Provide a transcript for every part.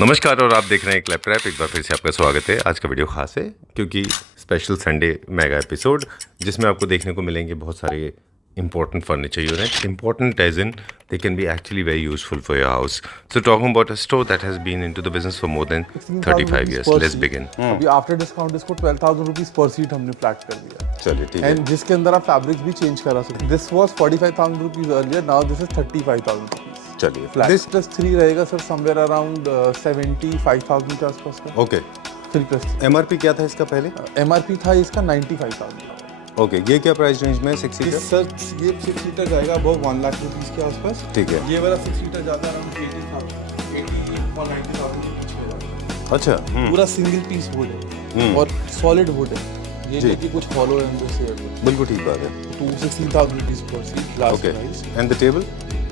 नमस्कार और आप देख रहे हैं क्लैप रैप। एक बार फिर से आपका स्वागत है। आज का वीडियो खास है क्योंकि स्पेशल संडे मेगा एपिसोड जिसमें आपको देखने को मिलेंगे बहुत सारे important furniture units. Important as in they can be actually very useful for your house. So talking about a store that has been into the business for more than 35 years. Let's begin. अभी after discount इसको 12,000 rupees per seat हमने flat कर दिया। चलिए ठीक है। And जिसके अंदर आप फैब्रिक्स भी चेंज करा सकते हैं। This was 45,000 rupees earlier, now this is 35,000 rupees. चलिए फ्लैट दिस प्लस 3 रहेगा सर समवेयर अराउंड 75,000 के आसपास का। ओके। 3 प्लस एमआरपी क्या था इसका पहले? एमआरपी था इसका 95,000। ओके, ये क्या प्राइस रेंज में 6 सीटर? सर ये 6 सीटर जाएगा अबव 1 लाख रुपीस के आसपास। ठीक है। ये वाला 6 सीटर जाता है अराउंड 80 और 90,000 के बीच में जाता है। अच्छा। पूरा सिंगल पीस वुड है और सॉलिड वुड है, ये नहीं कि कुछ हॉलो है अंदर से। बिल्कुल ठीक बात है। 216,000 रुपीस पर seat last price. And the table?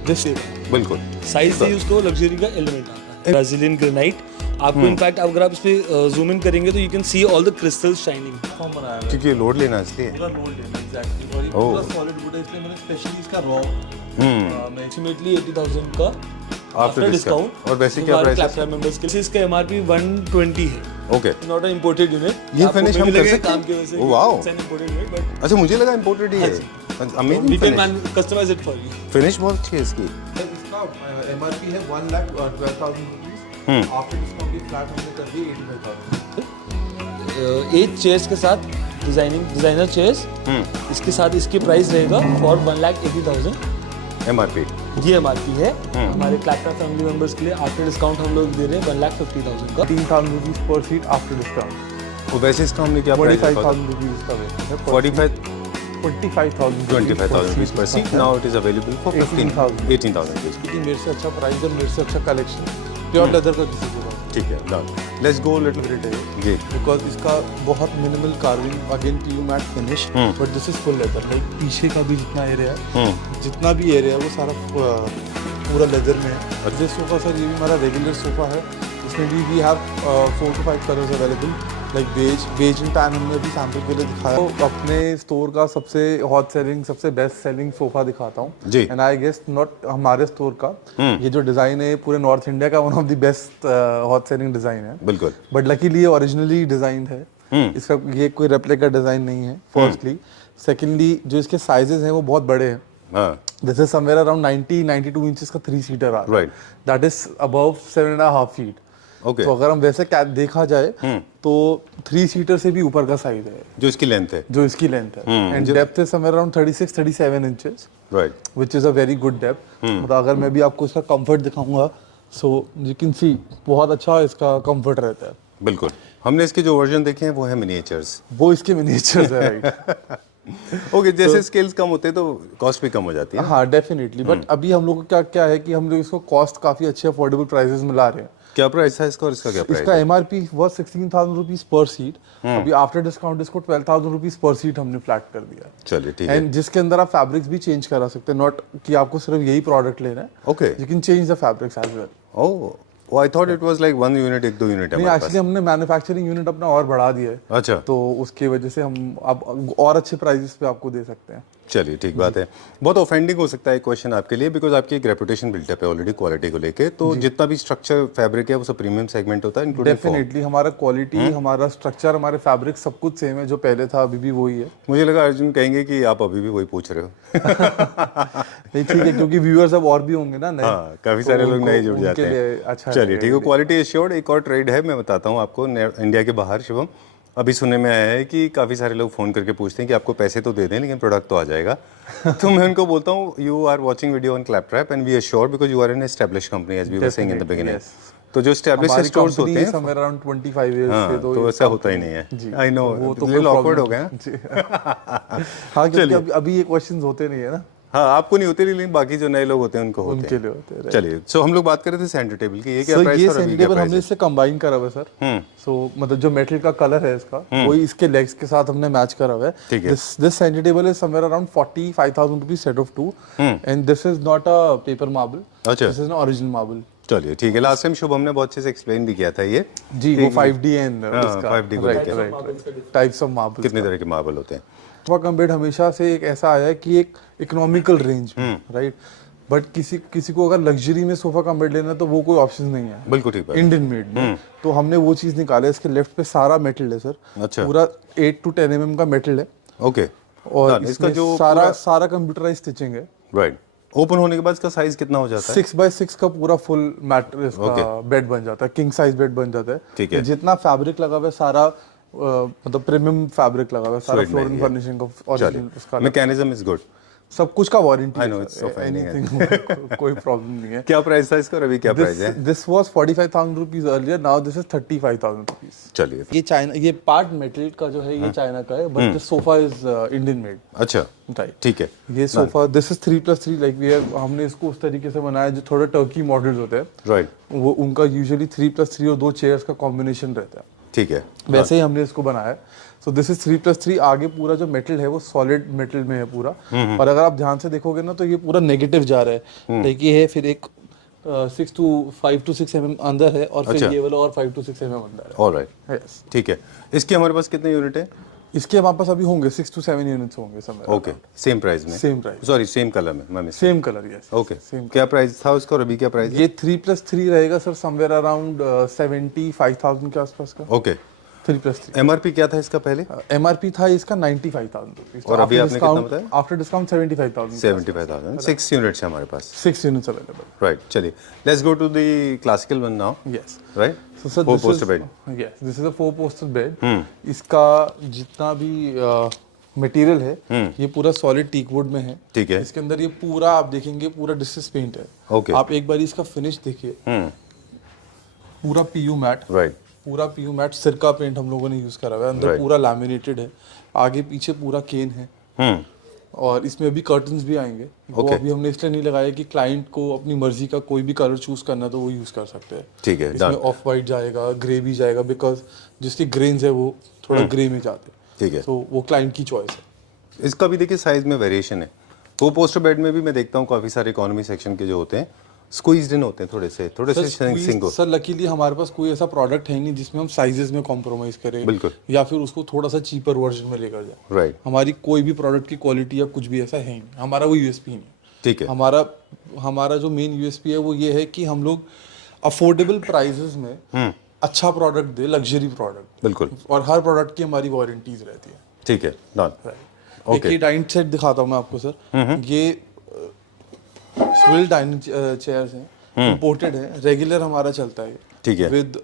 This बिल्कुल। साइज से उसको लग्जरी का एलिमेंट आता है। ब्राजीलियन ग्रेनाइट आपको इनफैक्ट अगर आप इस पे जूम इन करेंगे तो you can see all the crystals shining. Form बनाया है क्योंकि लोड लेना है इसलिए। पूरा लोड लेना एग्जैक्टली, और ये पूरा सॉलिड वुड है इसलिए मैंने स्पेशली इसका रॉ अल्टीमेटली 80,000 का आफ्टर डिस्काउंट। और वैसे क्या प्राइस है? क्लैप मेंबर्स के लिए इसका एमआरपी 120 है। Okay. Not a imported unit. ये फिनिश हम कर सकते हैं? काम की वजह से। Oh wow. It's an imported unit but अच्छा, मुझे लगा इंपोर्टेड ही है। Amazing we finish. Can customise it for you. Finish बहुत अच्छी है इसकी। इसका एमआरपी है 1,12,000 रुपीस। आफ्टर डिस्काउंट ये फ्लैट हमने कर दी 85,000। 8 चेयर्स के साथ डिजाइनर चेयर्स, इसके साथ इसकी प्राइस रहेगा फॉर 1,80,000 एमआरपी। ये एमआरपी है। हमारे क्लैप फैमिली मेंबर्स के लिए आफ्टर डिस्काउंट हम लोग दे रहे हैं 1,50,000 का। 3,000 रुपीस पर सीट आफ्टर डिस्काउंट। और वैसे इसका हमने क्या प्राइस रखा? 45,000 रुपीस का है। 25,000 रुपीस पर seat. Now it is available for 18,000 rupees. क्योंकि मेरे से अच्छा प्राइस और मेरे से अच्छा कलेक्शन प्योर लेदर का किसी के पास। ठीक है, done. Let's go little bit जी। बिकॉज इसका बहुत minimal carving, again PU matte finish, but this is full leather. Like पीछे का भी जितना एरिया है, जितना भी एरिया है वो सारा पूरा लेदर में है। दिस सोफा सर ये भी हमारा रेगुलर सोफा है। इसमें भी we have 4 to 5 colours available, like beige and tan हमने अभी सैम्पल के लिए दिखाया। तो अपने स्टोर का सबसे हॉट सेलिंग, सबसे बेस्ट सेलिंग सोफा दिखाता हूँ जी। एंड आई गेस नॉट हमारे स्टोर का ये जो डिजाइन है पूरे नॉर्थ इंडिया का one of the best hot selling design है। बिल्कुल। बट लकीली ये ओरिजिनली डिजाइन है, इसका ये कोई रेप्लिका डिजाइन नहीं है फर्स्टली। सेकेंडली जो इसके साइजेस हैं वो बहुत बड़े हैं। This is somewhere around 92 inches का 3 सीटर आ रहा है। That is above 7.5 feet. Okay. तो अगर हम वैसे देखा जाए तो 3 सीटर से भी ऊपर का साइज है जो इसकी लेंथ है। And depth is somewhere around 36-37 inches, right, which is a very good depth. मतलब अगर मैं भी आपको इसका कंफर्ट दिखाऊंगा सो यू कैन सी बहुत अच्छा इसका कंफर्ट रहता है। बिल्कुल। हमने इसके जो वर्जन देखे हैं वो है मिनिएचर्स। वो इसके मिनिएचर्स है, राइट। ओके, जैसे स्केल्स कम होते हैं तो कॉस्ट भी कम हो जाती है। हाँ डेफिनेटली, बट अभी हम लोग का क्या है कि हम लोग इसको कॉस्ट काफी अच्छे अफोर्डेबल प्राइसेस में ला रहे हैं। क्या प्राइस था इसका और इसका क्या प्राइस इसका है? एमआरपी वाज 16,000 रुपीस पर सीट। अभी आफ्टर डिस्काउंट इसको 12,000 रुपीस पर सीट हमने फ्लैट कर दिया। चलिए ठीक है। एंड जिसके अंदर आप फैब्रिक्स भी चेंज करा सकते हैं, नॉट कि आपको सिर्फ यही प्रोडक्ट लेना है। Okay. You can change the fabrics as well. Oh, I thought it was like 1 unit, 1-2 unit है नहीं, हमारे पास। एक्चुअली हमने मैन्युफैक्चरिंग यूनिट अपना और बढ़ा दिया है, अच्छा। तो उसकी वजह से हम अब और अच्छे प्राइसेस पे आपको दे सकते हैं। चलिए ठीक बात है। बहुत ऑफेंडिंग हो सकता है क्वेश्चन आपके लिए, बिकॉज आपकी एक रेपुटेशन बिल्डअप है ऑलरेडी क्वालिटी को लेके। तो जितना भी स्ट्रक्चर फैब्रिक है वो सब प्रीमियम सेगमेंट होता है, इंक्लूडिंग डेफिनेटली हमारा क्वालिटी, हमारा स्ट्रक्चर, हमारे फैब्रिक सब कुछ सेम है। जो पहले था अभी भी वही है। मुझे लगा अर्जुन कहेंगे कि आप अभी भी वही पूछ रहे हो। नहीं ठीक है, क्योंकि व्यूअर्स अब और भी होंगे ना नए। हाँ, काफी सारे लोग नए जुड़ जाते हैं। अच्छा, चलिए ठीक है। क्वालिटी एश्योर्ड एक और ट्रेड है, मैं बताता हूँ आपको। इंडिया के बाहर शिवम, अभी सुनने में आया है कि काफ़ी सारे लोग फ़ोन करके पूछते हैं कि आपको पैसे तो दे दें लेकिन प्रोडक्ट तो आ जाएगा। तो मैं उनको बोलता हूँ you are watching video on clap trap and we are sure because you are an establish company as we were saying in the beginning. तो जो एस्टैब्लिश स्टोर्स होते हैं समवेयर अराउंड 25 इयर्स हाँ, से, तो ऐसा होता ही नहीं है। आई नो, वो तो लिटिल ऑकवर्ड हो गया। हाँ, क्योंकि अभी ये क्वेश्चंस होते नहीं है ना। हाँ, आपको नहीं होते लेकिन बाकी जो नए लोग होते हैं उनको होते उनके लिए होते हैं। चलिए, सो हम लोग बात कर रहे थे सेंटर टेबल की। ये क्या सर प्राइस ये है और अभी सेंटर क्या टेबल प्राइस हमने है? इससे कंबाइन करा हुआ है सर। सो मतलब जो मेटल का कलर है इसका वही इसके लेग्स के साथ हमने मैच करा हुआ है। ठीक है। This centre table is somewhere around 45,000 rupees set of 2 and this is not a paper marble, अच्छा। This is an original marble. चलिए ठीक है। लास्ट टाइम शुभम ने बहुत अच्छे से एक्सप्लेन भी किया था ये जी, वो 5D एंड हाँ, 5D को लेके। Types of marble. कितने तरह के मार्बल होते हैं? कम बेड हमेशा से एक ऐसा आया है कि एक इकोनॉमिकल रेंज, राइट। बट किसी को अगर लग्जरी में सोफा का बेड लेना है तो वो कोई ऑप्शन नहीं है बिल्कुल ठीक बात। इंडियन मेड में। तो हमने वो चीज़ निकाला है। इसके लेफ्ट पे सारा मेटल है सर, अच्छा। पूरा 8 to 10 mm का मेटल है ओके। और इसका इसका जो सारा कंप्यूटराइज स्टिचिंग है। राइट, ओपन होने के बाद इसका साइज कितना हो जाता है? 6x6 का पूरा फुल मैट्रेस का बेड बन जाता है, किंग साइज बेड बन जाता है। ठीक है। जितना फैब्रिक लगा हुआ है सारा मतलब प्रीमियम फैब्रिक लगा हुआ है, सारा फ्लोरिंग फर्निशिंग का ओरिजिनल उसका मैकेनिज्म इज गुड, सब कुछ का वारंटी I है know, sir, it's so funny, anything कोई प्रॉब्लम नहीं है। क्या प्राइस था इसका और अभी क्या प्राइस है? This was 45,000 rupees earlier, now this is 35,000 rupees. चलिए, ये चाइना, ये पार्ट मेटल का जो है ये चाइना का है, but this sofa is Indian made. अच्छा राइट, ठीक है। ये sofa this is 3+3 like we have, हमने इसको उस तरीके से बनाया जो थोड़ा टर्की मॉडल्स होते हैं राइट, वो उनका यूजुअली 3+3 और 2 चेयर्स का कॉम्बिनेशन रहता है, ठीक है। वैसे ही हमने इसको बनाया है। So this is 3+3। आगे पूरा जो मेटल है वो सॉलिड मेटल में है पूरा, और अगर आप ध्यान से देखोगे ना तो ये पूरा नेगेटिव जा रहा है। लाइक ये है, फिर एक 5 to 6 mm अंदर है, और फिर ये वाला और 5 to 6 mm अंदर है। Alright, Yes. ठीक है। इसके हमारे पास कितने यूनिट है? इसके हमारे पास अभी होंगे 6 to 7 यूनिट्स होंगे समवेयर। ओके, सेम प्राइस में? Same price, sorry, same colour में मैं सेम कलर, यस। ओके, क्या प्राइस था उसका और अभी क्या प्राइस है? ये 3+3 रहेगा सर समवेयर अराउंड 75,000 के आसपास का। ओके। 3+3 एमआरपी क्या था इसका पहले? एमआरपी था इसका 95,000 रुपीस, और अभी आपने कितना बताया? After discount 75,000। 75,000। 6 यूनिट्स है हमारे पास। 6 यूनिट्स अवेलेबल। राइट, चलिए let's go to the classical one now. Yes, right, so sir, for this poster is- bed. yes, this is a 4-poster bed। इसका जितना भी मटेरियल है ये पूरा सॉलिड टीक वुड में है। ठीक है। इसके अंदर ये पूरा आप देखेंगे पूरा डिस्ट्रेस पेंट है। Okay। आप एक बार इसका फिनिश देखिए, पूरा पीयू मैट, राइट, पूरा पीयू मैट सिरका पेंट हम लोगों ने यूज करा हुआ है। अंदर Right। पूरा लैमिनेटेड है, आगे पीछे पूरा केन है, और इसमें अभी कर्टन्स भी आएंगे। वो Okay। अभी हमने इसलिए नहीं लगाया कि क्लाइंट को अपनी मर्जी का कोई भी कलर चूज करना तो वो यूज कर सकते हैं। ठीक है, इसमें done। ऑफ वाइट जाएगा, ग्रे भी जाएगा, बिकॉज जिसकी ग्रेन्स है वो थोड़ा ग्रे में जाते हैं, ठीक है। तो वो क्लाइंट की चॉइस है। इसका भी देखिए साइज में वेरिएशन है। फोर पोस्टर बेड में भी मैं देखता हूँ काफी सारे इकोनॉमी सेक्शन के जो होते हैं स्क्वीज्ड इन होते हैं, थोड़े से सिंगल। सर लकीली हमारे पास कोई ऐसा प्रोडक्ट है नहीं जिसमें हम साइजेस में कॉम्प्रोमाइज करें, बिल्कुल। या फिर उसको थोड़ा सा चीपर वर्जन में लेकर जाए। राइट, हमारी कोई भी प्रोडक्ट की क्वालिटी या कुछ भी ऐसा है ही नहीं, हमारा वो यूएसपी नहीं है। ठीक है। हमारा जो मेन यूएसपी है वो ये है कि हम लोग अफोर्डेबल प्राइसेस में अच्छा प्रोडक्ट दे, लग्जरी प्रोडक्ट, बिल्कुल, और हर प्रोडक्ट की हमारी वारंटीज रहती है। ठीक है, डन। एक ये डाइनिंग सेट दिखाता हूँ मैं आपको सर। ये स्विल डाइनिंग चेयर्स हैं, इंपोर्टेड है, रेगुलर हमारा चलता है। ठीक है। With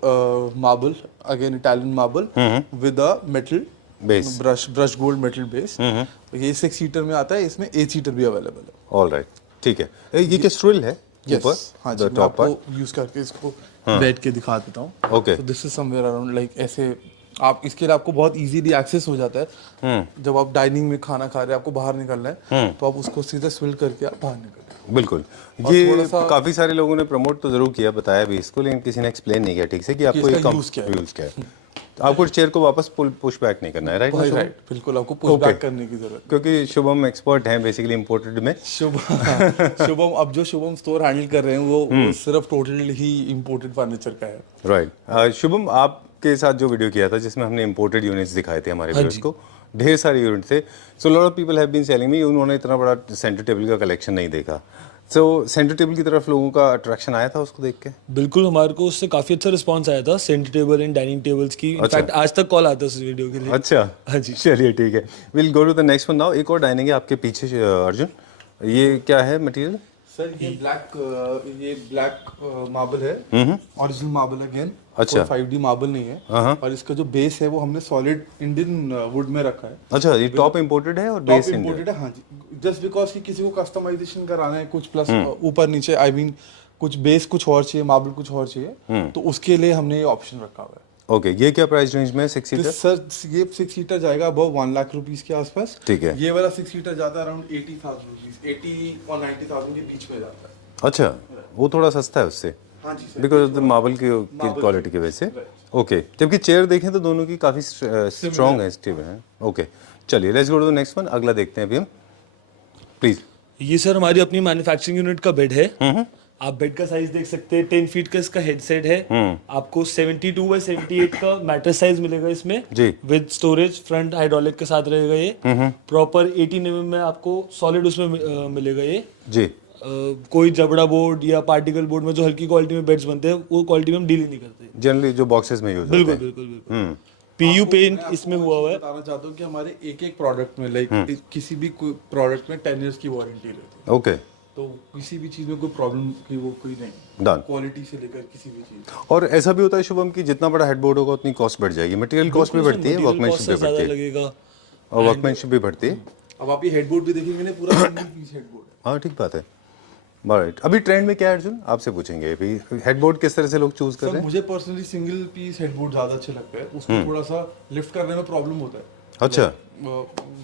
marble, again Italian marble, with a metal base, brush gold metal base. ये 6 सीटर में आता है, इसमें 8 सीटर भी अवेलेबल है। ऑल राइट, ठीक है। ये क्या स्ट्रिल है ऊपर? हाँ जी, मैं टॉप पर? आपको यूज करके इसको बैठ के दिखा देता हूँ। ओके, तो this is somewhere around like ऐसे, आप इसके लिए आपको बहुत इजीली एक्सेस हो जाता है। जब आप डाइनिंग में खाना खा रहे हैं, आपको बाहर निकलना है, तो आप उसको सीधा स्विल करके आप बाहर निकल। बिल्कुल। और ये थोड़ा सा- काफी सारे लोगों ने प्रमोट तो जरूर किया, बताया भी इसको, लेकिन किसी ने एक्सप्लेन नहीं किया ठीक से कि आपको ये इसका use क्या है। यूज क्या है। तो आपको चेयर को वापस पुश बैक नहीं करना है, राइट? राइट, बिल्कुल आपको पुश बैक करने की जरूरत क्योंकि शुभम एक्सपर्ट हैं बेसिकली इंपोर्टेड में। शुभम अब जो शुभम स्टोर हैंडल कर रहे हैं वो सिर्फ टोटल ही इंपोर्टेड फर्नीचर का है। राइट। शुभम, आपके साथ जो वीडियो किया था जिसमें हमने इंपोर्टेड यूनिट्स दिखाए थे हमारे व्यूअर्स को, ढेर सारे यूनिट थे। So lot of people have been selling me, उन्होंने इतना बड़ा सेंटर टेबल का कलेक्शन नहीं देखा। सो सेंटर टेबल की तरफ लोगों का अट्रैक्शन आया था उसको देख के? बिल्कुल, हमारे को उससे काफी अच्छा रिस्पांस आया था centre table and dining tables की। इनफैक्ट आज तक कॉल आता है उस वीडियो के लिए। अच्छा, हाँ जी, चलिए ठीक है। Will go to the next one now. एक और डाइनिंग है आपके पीछे अर्जुन, ये क्या है मटेरियल? सर ये ब्लैक मार्बल है, ओरिजिनल मार्बल अगेन। अच्छा। 5D मार्बल नहीं है, और इसका जो बेस है वो हमने सॉलिड इंडियन वुड में रखा है। अच्छा, ये टॉप इंपोर्टेड है और बेस इंडियन? इंपोर्टेड है, हाँ जी। जस्ट बिकॉज कि किसी को कस्टमाइजेशन कराना है कुछ प्लस ऊपर नीचे, आई मीन कुछ बेस कुछ और चाहिए, मार्बल कुछ और चाहिए, तो उसके लिए हमने ये ऑप्शन रखा हुआ है। ओके, ये क्या प्राइस रेंज में 6 सीटर? सर ये 6 सीटर जाएगा अबव 1 लाख रुपीस के आसपास। ठीक है। ये वाला 6 सीटर जाता है अराउंड 80,000 रुपीस, 80 और 90,000 के बीच में जाता है। अच्छा, वो थोड़ा सस्ता है उससे, हाँ जी sir, because of the marble की क्वालिटी की वजह से। ओके, जबकि चेयर देखें तो दोनों की काफ़ी स्ट्रॉन्ग है, स्टेबल है। ओके, चलिए let's go to the next one, अगला देखते हैं अभी हम, प्लीज। ये सर हमारी अपनी मैन्युफैक्चरिंग यूनिट का बेड है। आप बेड का साइज देख सकते हैं, 10 फीट का इसका हेड सेट है। आपको 72 बाय 78 का मैट्रेस साइज मिलेगा इसमें जी, विद स्टोरेज, फ्रंट हाइड्रोलिक के साथ रहेगा ये। प्रॉपर 18 mm में आपको सॉलिड उसमें मिलेगा ये। जी। कोई जबड़ा बोर्ड या पार्टिकल बोर्ड में जो हल्की क्वालिटी में बेड्स बनते हैं वो क्वालिटी में हम डील ही नहीं करते। जनरली जो बॉक्सेस में यूज होते बिल्कुल हैं। बिल्कुल बिल्कुल। पीयू पेंट इसमें हुआ हुआ है। बताना चाहता हूँ कि हमारे एक एक प्रोडक्ट में लाइक किसी भी प्रोडक्ट में 10 इयर्स की वारंटी रहती है, ओके, तो किसी भी चीज़ में कोई प्रॉब्लम की वो कोई नहीं, डन। क्वालिटी से लेकर किसी भी चीज़। और ऐसा भी होता है शुभम कि जितना बड़ा हेडबोर्ड होगा उतनी कॉस्ट बढ़ जाएगी, मटेरियल कॉस्ट भी बढ़ती है, वर्कमैनशिप भी बढ़ती है, लगेगा और वर्कमैनशिप भी बढ़ती है। अब आप ये हेडबोर्ड भी देखिए, मैंने पूरा सिंगल पीस हेडबोर्ड है। हाँ, ठीक बात है। राइट, अभी ट्रेंड में क्या है अर्जुन, आपसे पूछेंगे अभी हेडबोर्ड किस तरह से लोग चूज कर सर रहे हैं? मुझे पर्सनली सिंगल पीस हेडबोर्ड ज़्यादा अच्छे लगते हैं, उसको थोड़ा सा लिफ्ट करने में प्रॉब्लम होता है। अच्छा,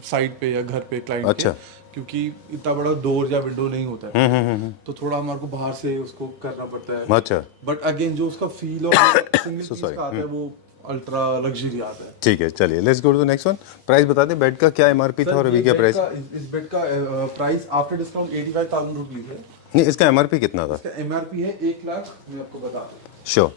साइड पे या घर पे क्लाइंट अच्छा। के, क्योंकि इतना बड़ा डोर या विंडो नहीं होता है, तो थोड़ा हमारे को बाहर से उसको करना पड़ता है। अच्छा, बट अगेन जो उसका फील और सिंगल पीस का आता है वो अल्ट्रा लग्जरी आता है। ठीक है, चलिए let's go to the next one. Price बता दें, बेड का क्या एमआरपी था और अभी क्या प्राइस? इस बेड का प्राइस आफ्टर डिस्काउंट 85,000 रुपीज है। नहीं, इसका एमआरपी कितना था? इसका एमआरपी है 1 लाख, मैं आपको बता दूं, sure,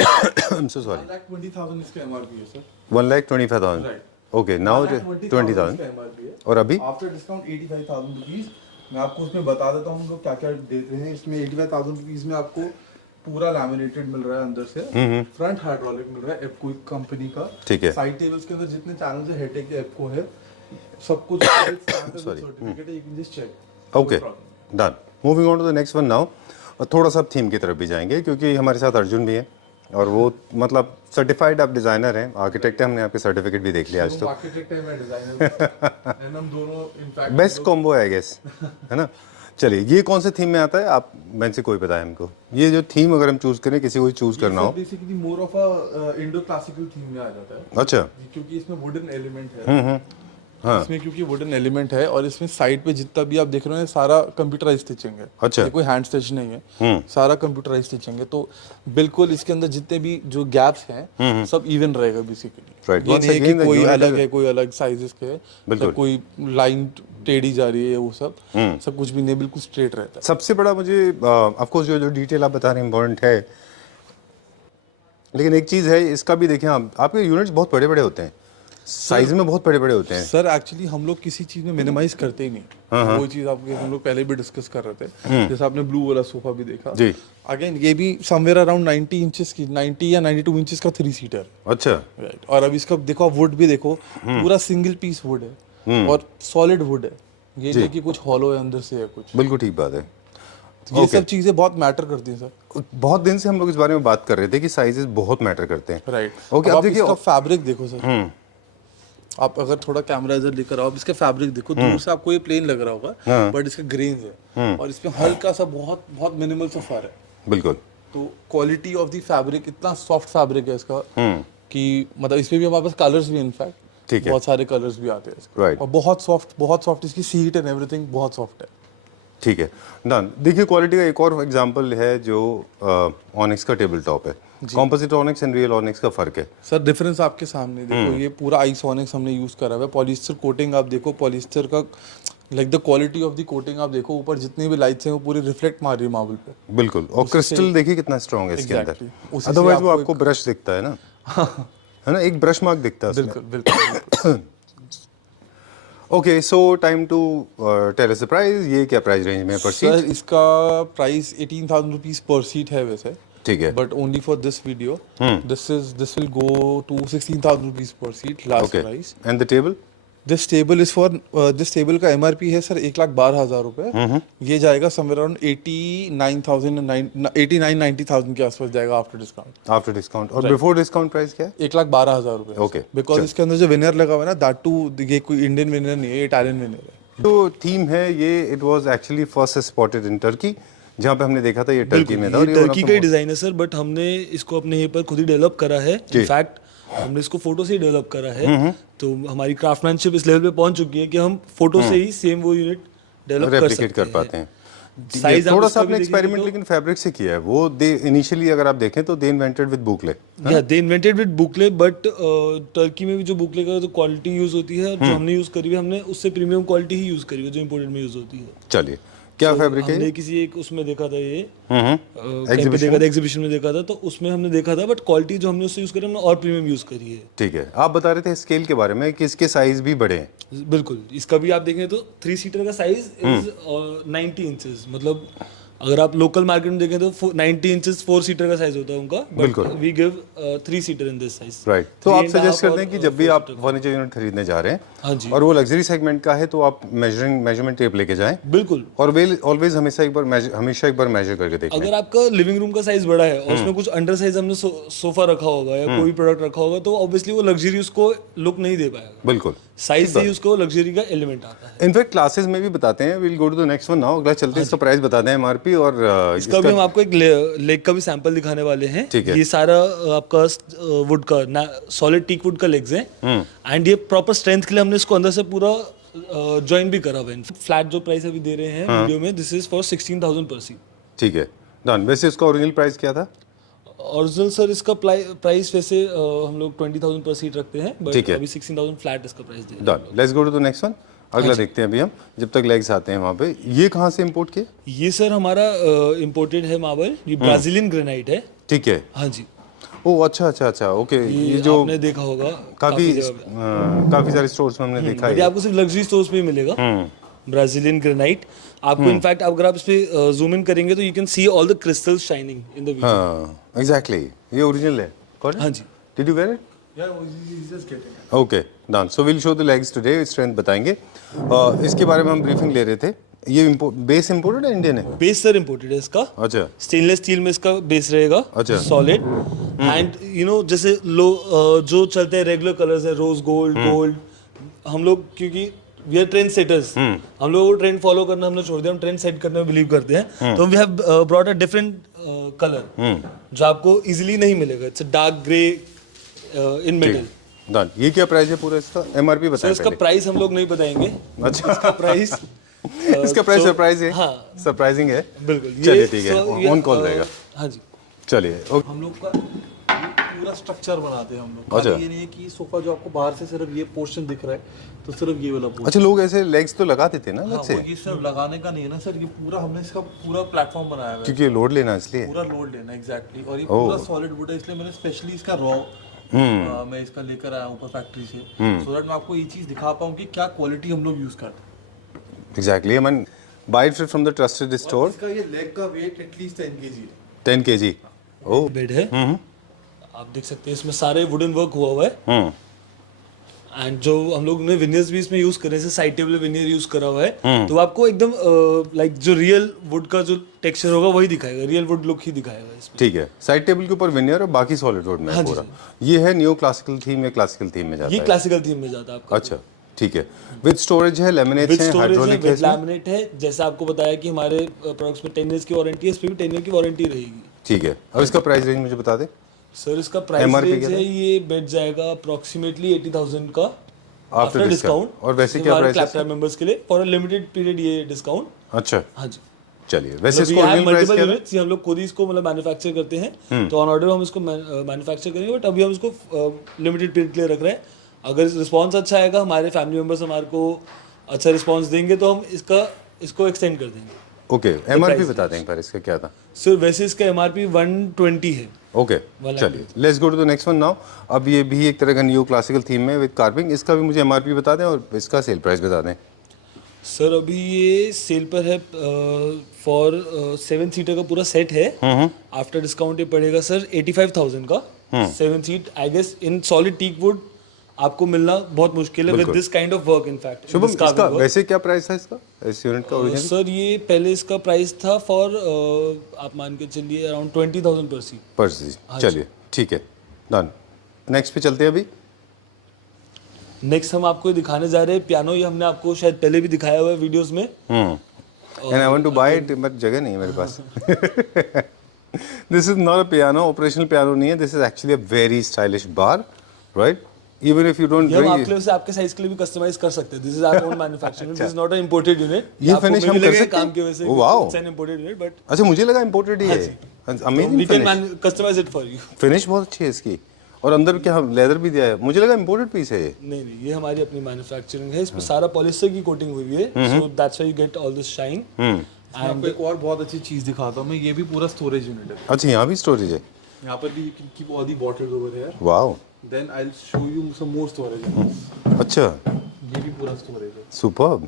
I am so sorry, 1,20,000 इसका एमआरपी है सर। 1,25,000। राइट, ओके, नाउ 1,20,000 इसका 20,000। एमआरपी है और अभी आफ्टर डिस्काउंट 85,000 रुपीज। मैं आपको उसमें बता देता हूँ क्या क्या देते हैं इसमें। 85,000 रुपीज में आपको पूरा लैमिनेटेड मिल रहा है अंदर से, फ्रंट हाइड्रोलिक मिल रहा है एप्को कंपनी का। ठीक है। साइड टेबल्स के अंदर जितने चैनल्स है हेटेक के एप्को है, सब कुछ सर्टिफिकेट है, you can just check. Okay, done. Moving on to the next one now. और थोड़ा सा थीम की तरफ भी जाएंगे क्योंकि हमारे साथ अर्जुन भी है और वो मतलब सर्टिफाइड आप डिजाइनर हैं, आर्किटेक्ट हैं, हमने आपके सर्टिफिकेट भी देख लिया आज तो। आर्किटेक्ट है, मैं डिजाइनर एंड हम दोनों इनफैक्ट बेस्ट कॉम्बो है आई गेस, है ना? चलिए, ये कौन से थीम में आता है, आप में से कोई बताए हमको? ये जो थीम अगर हम चूज करें, किसी को चूज करना हो। Basically more of a Indo classical theme में आ जाता है। अच्छा, क्योंकि इसमें वुडन एलिमेंट है। हाँ। इसमें क्योंकि वुडन एलिमेंट है और इसमें साइड पे जितना भी आप देख रहे हो सारा कंप्यूटराइज स्टिचिंग है। अच्छा। ये कोई हैंड स्टिच नहीं है, सारा कंप्यूटराइज स्टिचिंग है, तो बिल्कुल इसके अंदर जितने भी जो गैप्स हैं सब इवन रहेगा बेसिकली। Right. ये Once नहीं है कि again, the कोई unit अलग is- है, कोई अलग साइजेस के है, बिल्कुल। या कोई लाइन टेढ़ी जा रही है, वो सब कुछ भी नहीं, बिल्कुल स्ट्रेट रहता है। सबसे बड़ा मुझे ऑफ कोर्स जो डिटेल आप बता रहे हैं इम्पोर्टेंट है, लेकिन एक चीज़ है इसका भी देखें आप, आपके यूनिट्स बहुत बड़े बड़े होते हैं, साइज में बहुत बड़े बड़े होते हैं। सर एक्चुअली हम लोग किसी चीज में मिनिमाइज करते ही नहीं। वो चीज आपके हम लोग पहले भी डिस्कस कर रहे थे, जैसे आपने ब्लू वाला सोफा भी देखा जी। अगेन ये भी समवेयर अराउंड 90 इंचेस की, 90 या 92 इंचेस का 3 सीटर। अच्छा, राइट, और अब इसका देखो आप वुड भी देखो, पूरा सिंगल पीस वुड है और सॉलिड वुड है, ये नहीं कि कुछ हॉलो है अंदर से या कुछ। बिल्कुल ठीक बात है। ये सब चीजें बहुत मैटर करती हैं सर। बहुत दिन से हम लोग इस बारे में बात कर रहे थे कि साइजेस बहुत मैटर करते हैं। राइट, ओके, अब अब आप देखिए इसका फैब्रिक देखो सर। आप अगर थोड़ा कैमरा इधर लेकर आओ, अब इसका फैब्रिक देखो, दूर से आपको ये प्लेन लग रहा होगा बट इसका ग्रेन्स है और इसमें हल्का सा बहुत बहुत मिनिमल सा फर है। बिल्कुल, तो क्वालिटी ऑफ द फैब्रिक, इतना सॉफ्ट फैब्रिक है इसका कि मतलब इसमें भी हमारे पास कलर्स भी इनफैक्ट ठीक है। बहुत सारे कलर्स भी आते हैं इसके। Right. और बहुत सॉफ्ट इसकी सीट एंड एवरीथिंग बहुत सॉफ्ट है। ठीक है, डन। देखिए, क्वालिटी का एक और एग्जांपल है जो ऑनिक्स का टेबल टॉप है। Composite onyx and real onyx का फर्क है। सर डिफरेंस आपके सामने देखो, ये पूरा आइसोनिक्स हमने यूज करा हुआ है। पॉलिस्टर कोटिंग आप देखो, पॉलिस्टर का like the quality of the coating आप देखो, ऊपर जितनी भी लाइट्स हैं वो पूरी रिफ्लेक्ट मार रही है मार्बल पे। बिल्कुल, और क्रिस्टल देखिए कितना स्ट्रॉन्ग है इसके अंदर। Exactly. उसी से अदरवाइज वो आपको आपको ब्रश दिखता है ना, है ना, एक ब्रश मार्क दिखता है उसमें। बिल्कुल बिल्कुल। Okay, so time to tell us the price. ये क्या प्राइस रेंज में है पर सर सीट? इसका प्राइस 18,000 रुपीज पर सीट है वैसे, ठीक है, but only for this video. This will go to 16,000 rupees per seat last okay. price. And the table? This table is for this table का MRP है sir 1,12,000 रुपए। ये जाएगा समवेयर अराउंड 89,90,000 के आसपास जाएगा आफ्टर डिस्काउंट। After discount. और before discount price क्या है? 1,12,000 रुपए। Okay, बिकॉज इसके अंदर जो विनर लगा हुआ है ना, दैट टू ये कोई इंडियन विनर नहीं है, ये इटालियन विनर है। तो थीम है ये, it was actually first spotted in Turkey, जहाँ पे हमने देखा था ये टर्की में था। और ये ये टर्की का ही डिजाइन है सर, बट हमने इसको अपने यहीं पर खुद ही डेवलप करा है। इनफैक्ट हमने इसको फोटो से ही डेवलप करा है, तो हमारी क्राफ्टमैनशिप इस लेवल पे पहुंच चुकी है कि हम फोटो से ही सेम वो यूनिट डेवलप कर रेप्लिकेट सकते कर पाते हैं। साइज थोड़ा सा आपने एक्सपेरिमेंट लेकिन फैब्रिक से किया है। वो दे इनिशियली अगर आप देखें तो दे इन्वेंटेड विद बुकले। या they invented with boucle, but Turkey में भी जो बुकले का जो क्वालिटी यूज होती है, जो हमने यूज करी है, हमने उससे प्रीमियम क्वालिटी ही यूज करी है जो इंपोर्टेड में यूज होती है। चलिए, क्या फैब्रिक है? हमने किसी एक उसमें देखा था ये कहीं पे देखा था, एग्जीबिशन में देखा था, तो उसमें हमने देखा था, बट क्वालिटी जो हमने उससे यूज़ करी हमने और प्रीमियम यूज़ करी है। ठीक है, आप बता रहे थे स्केल के बारे में कि इसके साइज भी बड़े हैं। बिल्कुल, इसका भी आप देखें तो 3 सीटर का साइज इज 90 इंचेस, मतलब अगर आप लोकल मार्केट में देखें तो 90 इंचेस 4 सीटर का साइज होता है उनका, बिल्कुल। We give 3 seater in this size. Right, तो आप सजेस्ट करते हैं कि जब भी आप फर्नीचर यूनिट खरीदने जा रहे हैं, हाँ जी, और वो लग्जरी सेगमेंट का है, तो आप मेजरमेंट टेप लेके जाएं, बिल्कुल। और ऑलवेज हमेशा एक बार मेजर करके देखें। अगर आपका लिविंग रूम का साइज बड़ा है और उसमें कुछ अंडर साइज हमने सोफा रखा होगा या कोई प्रोडक्ट रखा होगा, तो ऑब्वियसली वो लग्जरी उसको लुक नहीं दे पाएगा। बिल्कुल, साइज से ही उसको लग्जरी का एलिमेंट आता है। इनफैक्ट क्लासेस में भी बताते हैं। Will go to the next one now. अगला चलते हैं, इसका प्राइस बताते हैं एमआरपी, और इसका भी हम आपको एक लेग का भी सैंपल दिखाने वाले हैं। ठीक है। ये सारा आपका वुड का सॉलिड टीक वुड का लेग्स है, एंड ये प्रॉपर स्ट्रेंथ के लिए हमने इसको अंदर से पूरा जॉइन भी करा हुआ है। फ्लैट जो प्राइस अभी दे रहे हैं वीडियो में, दिस इज फॉर 16,000 पर सीट। ठीक है, डन। वैसे इसका ओरिजिनल प्राइस क्या था? ओरिजिनल सर इसका प्राइस वैसे हम लोग 20,000 पर सीट रखते हैं, बट ठीक है। अभी 16,000 फ्लैट इसका प्राइस दे रहे हैं। Done, let's go to the next one. अगला देखते हैं अभी हम, जब तक लेग्स आते हैं वहाँ पे। ये कहाँ से इंपोर्ट किए? ये सर हमारा इम्पोर्टेड है मार्बल, ये ब्राजीलियन ग्रेनाइट है। ठीक है। हाँ जी, ओह अच्छा, ओके। ये जो आपने देखा होगा काफी सारे स्टोर्स में हमने देखा ये है। आपको सिर्फ लग्जरी स्टोर्स में ही मिलेगा, ब्राजीलियन ग्रेनाइट। आपको इनफैक्ट अगर आप इस पे जूम इन करेंगे तो you can see all the crystals shining in the video. हाँ, एग्जैक्टली, ये ओरिजिनल है। हाँ जी, did you wear it? Okay, done. So will show the legs today, strength बताएंगे। इसके बारे में हम ब्रीफिंग ले रहे थे। ये बेस इंपोर्टेड है, इंडियन है? बेस सर इम्पोर्टेड है इसका। अच्छा, स्टेनलेस स्टील में इसका बेस रहेगा, अच्छा। सॉलिड। एंड यू नो जैसे जो चलते हैं रेगुलर कलर्स है, रोज गोल्ड, हम लोग क्योंकि वी आर ट्रेंड सेटर्स, हम लोग वो ट्रेंड फॉलो करना हमने छोड़ दिया, हम ट्रेंड सेट करने में बिलीव करते हैं। तो we have brought a different colour जो आपको इजीली नहीं मिलेगा। It's a dark grey in metal. Done. ये क्या प्राइस है पूरा इसका? एमआरपी सर बताएं इसका पहले। प्राइस हम लोग नहीं बताएंगे। अच्छा, इसका प्राइस इसका प्राइस सरप्राइज है। हाँ, सरप्राइजिंग है। बिल्कुल। चलिए ठीक है, ऑन कॉल रहेगा। हाँ जी, चलिए, ओके। हम लोग का पूरा स्ट्रक्चर बनाते हैं हम लोग। अच्छा। ये नहीं है कि सोफा जो आपको बाहर से सिर्फ ये पोर्शन दिख रहा है, तो सिर्फ ये वाला पोर्शन। अच्छा, लोग ऐसे लेग्स तो लगाते थे ना अलग हाँ, से, वो ये सिर्फ लगाने का नहीं है ना सर, ये पूरा हमने इसका पूरा प्लेटफॉर्म बनाया हुआ है। क्योंकि लोड लेना इसलिए। पूरा लोड लेना एग्जैक्टली। और ये पूरा सॉलिड वुड है, इसलिए मैंने स्पेशली इसका रॉ मैं इसका लेकर आया हूँ ऊपर फैक्ट्री से, सो दैट मैं आपको ये चीज़ दिखा पाऊँ कि क्या क्वालिटी हम लोग यूज़ करते हैं। Exactly, I buy it from the trusted store. इसका ये लेग का वेट एटलीस्ट 10 kg है। 10 kg। ओह, बेड है, आप देख सकते हैं इसमें सारे वुडन वर्क हुआ हुआ है। एंड जो हम लोग ने विनियर्स भी इसमें यूज करे, जैसे साइड टेबल विनियर यूज करा हुआ है, तो आपको एकदम लाइक जो रियल वुड का जो टेक्सचर होगा वही दिखाएगा, रियल वुड लुक ही दिखाएगा इसमें। ठीक है। साइड टेबल के ऊपर विनियर और बाकी सॉलिड वुड में है पूरा। ये है न्यू क्लासिकल थीम या क्लासिकल थीम में जाता ये है? क्लासिकल थीम में जाता है आपका। अच्छा, ठीक है। विद स्टोरेज है, लेमिनेट्स है, हाइड्रोलिक है, लैमिनेट है। जैसे आपको बताया कि हमारे प्रोडक्ट्स में 10 इयर्स की वारंटी है, इस पे भी 10 ईयर की वारंटी रहेगी। ठीक है। अब इसका प्राइस रेंज मुझे बता दे। सर इसका प्राइस रेंज है, ये बेड जाएगा अप्रोक्सीमेटली 80,000 का आफ्टर डिस्काउंट। और वैसे क्या प्राइस है? क्लैप मेंबर्स के लिए फॉर अ लिमिटेड पीरियड ये डिस्काउंट। अच्छा, हाँ जी। चलिए। वैसे इसको ओरिजिनल प्राइस क्या है? हम लोग खुद ही इसको मतलब मैन्युफैक्चर करते हैं, तो ऑन ऑर्डर हम इसको मैन्युफैक्चर करेंगे, बट अभी हम इसको लिमिटेड पीरियड के लिए रख रहे हैं। अगर रिस्पांस अच्छा आएगा, हमारे फैमिली मेंबर्स हमारे को अच्छा रिस्पांस देंगे, तो हम इसको एक्सटेंड कर देंगे। ओके, एमआरपी बता दें पर इसका क्या था? सर वैसे इसका एमआरपी 120 है। ओके, चलिए let's go to the next one now. अब ये भी एक तरह का न्यू क्लासिकल थीम में विद कार्विंग। इसका भी मुझे एमआरपी बता दें और इसका सेल प्राइस बता दें। सर अभी ये सेल पर है फॉर 7 सीटर का पूरा सेट है। आफ्टर डिस्काउंट ये पड़ेगा सर 85,000 का 7 seat. I guess in solid teak wood आपको मिलना बहुत मुश्किल है with this kind of work. In fact Shubham, इसका वैसे क्या प्राइस था इसका, इस यूनिट का ओरिजिनल? सर ये पहले इसका प्राइस था फॉर आप मान के चलिए अराउंड 20,000 पर सीट। पर सीट, चलिए ठीक है, डन। नेक्स्ट पे चलते हैं अभी। नेक्स्ट हम आपको दिखाने जा रहे हैं पियानो। ये हमने आपको शायद पहले भी दिखाया हुआ है वीडियोस में। And I want to buy it, but जगह नहीं है मेरे पास। This is not a piano, operational piano नहीं है। This is actually a very stylish bar, right? Even if you don't हम आपके लिए आपके साइज के लिए भी कस्टमाइज कर सकते हैं। This is our own manufacturing, this is not a imported unit. ये फिनिश हम कर सकते हैं काम की वजह से। Oh wow, it's an imported unit, but अच्छा मुझे लगा इंपोर्टेड ही है। Amazing we can customise it for you. Finish बहुत अच्छी है इसकी, और अंदर क्या लेदर भी दिया है। मुझे लगा इंपोर्टेड पीस है ये। नहीं, ये हमारी अपनी मैन्युफैक्चरिंग है। इसमें सारा पॉलिस्टर की कोटिंग हुई है, so that's why you get all this shine. मैं आपको एक और बहुत अच्छी चीज दिखाता हूँ मैं, ये भी पूरा स्टोरेज यूनिट है। अच्छा, यहाँ भी स्टोरेज है। यहाँ पर भी you can keep all the bottles over here. Wow, Then I'll show you some more storage in this. अच्छा, ये भी पूरा स्टोरेज है। सुपर्ब।